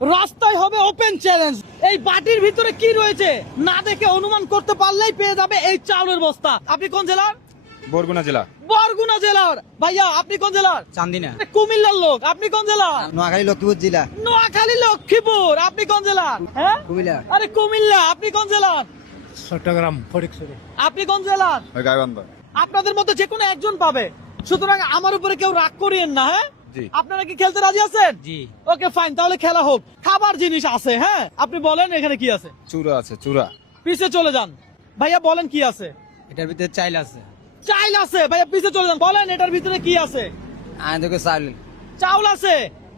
রাস্তায় হবে open challenge. এই বাটির ভিতরে কি রয়েছে না দেখে অনুমান করতে পারলেই পেয়ে যাবে এই চাউলের বস্তা। আপনি কোন জেলার? বরগুনা জেলা। বরগুনা জেলার। ভাইয়া আপনি কোন জেলার? চান্দিনা। কুমিল্লার লোক। আপনি কোন জেলার? নোয়াখালী লক্ষ্মীপুর জেলা। নোয়াখালী লক্ষ্মীপুর। আপনি কোন জেলার? হ্যাঁ কুমিল্লা। আরে কুমিল্লা। আপনি কোন জেলার? চট্টগ্রাম ফটিকছড়ি। আপনি কোন জেলার? গাইবান্ধা। আপনাদের মধ্যে যে কোনো একজন পাবে, সুতরাং আমার উপরে কেউ রাগ করিয়েন না। হ্যাঁ জি। আপনারা কি খেলতে রাজি আছেন? জি। ওকে ফাইন, তাহলে খেলা হোক। খাবার জিনিস আছে। হ্যাঁ আপনি বলেন এখানে কি আছে। চূড়া আছে, চূড়া। পিছে চলে যান ভাইয়া, বলেন কি আছে। এটার ভিতরে চাইল আছে। চাইল আছে। ভাইয়া পিছে চলে যান, বলেন এটার ভিতরে কি আছে। দেখো চাইল। চাউল আছে।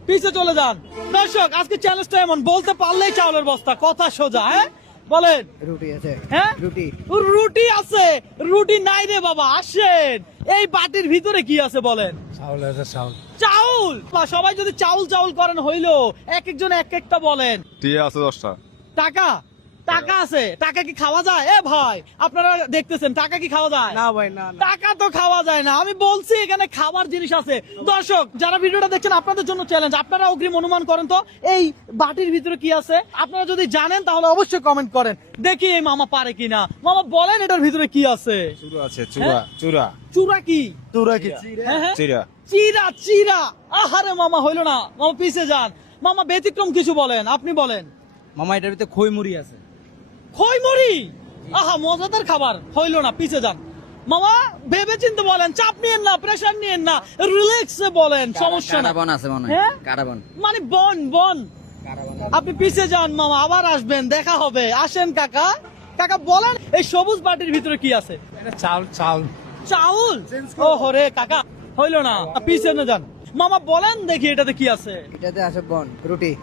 পিছে চলে যান। দর্শক আজকে চ্যালেঞ্জটা এমন, বলতে পারলেই চাউলের বস্তা, কথা সোজা। হ্যাঁ বলেন। রুটি আছে। হ্যাঁ রুটি। রুটি আছে। রুটি নাই রে বাবা, আসেন। এই বাটির ভিতরে কি আছে বলেন। চাউল আছে। চাউল। চাউল। বা সবাই যদি চাউল চাউল করেন হইলো, এক একজন এক একটা বলেন। টিয়া আছে 10টা। টাকা। টাকা আছে। টাকা কি খাওয়া যায়? এ ভাই আপনারা দেখতেছেন, টাকা কি খাওয়া যায়? না ভাই না। টাকা তো খাওয়া যায় না। আমি বলছি এখানে খাবার জিনিস আছে। দর্শক যারা ভিডিওটা দেখছেন আপনাদের জন্য চ্যালেঞ্জ, আপনারা অগ্রিম অনুমান করেন তো এই বাটির ভিতরে কি আছে। আপনারা যদি জানেন তাহলে অবশ্যই কমেন্ট করেন, দেখি এই মামা পারে কিনা। মামা বলেন এটার ভিতরে কি আছে। চূড়া আছে, চূড়া। চূড়া। চূড়া কি? তোরা কি? হ্যাঁ হ্যাঁ চিরা। চিরা। চিরা। আহারে মামা হইলো না, মামা পিছে যান। মামা ব্যতিক্রম কিছু বলেন, আপনি বলেন। মামা এটার ভিতরে খই মুড়ি আছে। খইমুড়ি। আহা মজাদার খাবার। হইলো না, পিছে যান। মামা ভেবে চিন্তে বলেন, চাপ নিয়েন না, প্রেসার নিয়েন না, রিল্যাক্সে বলেন, সমস্যা না। কারাবন আছে মনে হ্যাঁ? হয়। কারাবন। মানে বন বন। আপনি পিছে যান মামা, আবার আসবেন, দেখা হবে। আসেন কাকা। কাকা বলেন এই সবুজ বাটির ভিতরে কি আছে। চাউল। চাউল। চাউল। ওহো রে কাকা, হইলো না, পিছে না যান। মামা বলেন দেখি এটাতে কি আছে। এটাতে আছে বন। রুটি।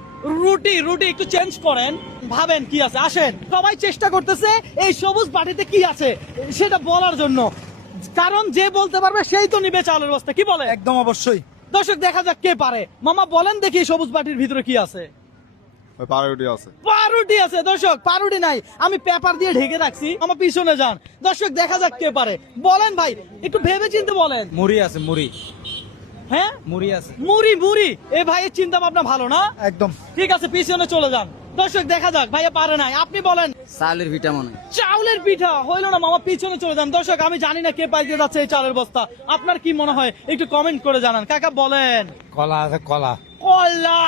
রুটি। রুটি একটু চেঞ্জ করেন, ভাবেন কি আছে। আসেন, সবাই চেষ্টা করতেছে এই সবুজ বাটিতে কি আছে সেটা বলার জন্য, কারণ যে বলতে পারবে সেই তো নিবে চালের বস্তা। কি বলে? একদম অবশ্যই। দর্শক দেখা যাক কে পারে। মামা বলেন দেখি এই সবুজ বাটির ভিতরে কি আছে। পাউরুটি আছে। পাউরুটি আছে। দর্শক পাউরুটি নাই, আমি পেপার দিয়ে ঢেকে রাখছি। আমার পিছনে যান। দর্শক দেখা যাক কে পারে। বলেন ভাই, একটু ভেবে চিন্তে বলেন। মুড়ি আছে। মুড়ি। হ্যাঁ মুড়ি আছে। মুড়ি। মুড়ি। এ ভাইয়ের চিন্তা ভাবনা ভালো না। একদম। ঠিক আছে, পিছনে চলে যান। দর্শক দেখা যাক, ভাইয়া পারে নাই, আপনি বলেন। চাউলের পিঠা মনে হয়। চাউলের পিঠা। হইলো না মামা, পিছনে চলে যান। দর্শক আমি জানি না কে পাইতে যাচ্ছে এই চালের বস্তা, আপনার কি মনে হয় একটু কমেন্ট করে জানান। কাকা বলেন। কলা আছে। কলা। কলা।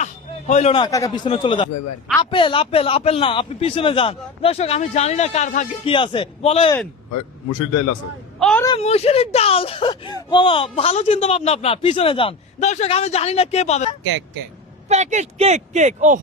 হইলো না কাকা, পিছনে চলে যান। এবার। আপেল। আপেল। আপেল না, আপনি পিছনে যান। দর্শক আমি জানি না কার ভাগ্যে কি আছে, বলেন। মুসুর ডাল আছে। আরে মুসুরির ডাল। মামা ভালো চিন্তা ভাবনা আপনার, পিছনে যান। দর্শক আমি জানি না কে পাবে। Cake. Cake. Packet cake. Cake. ও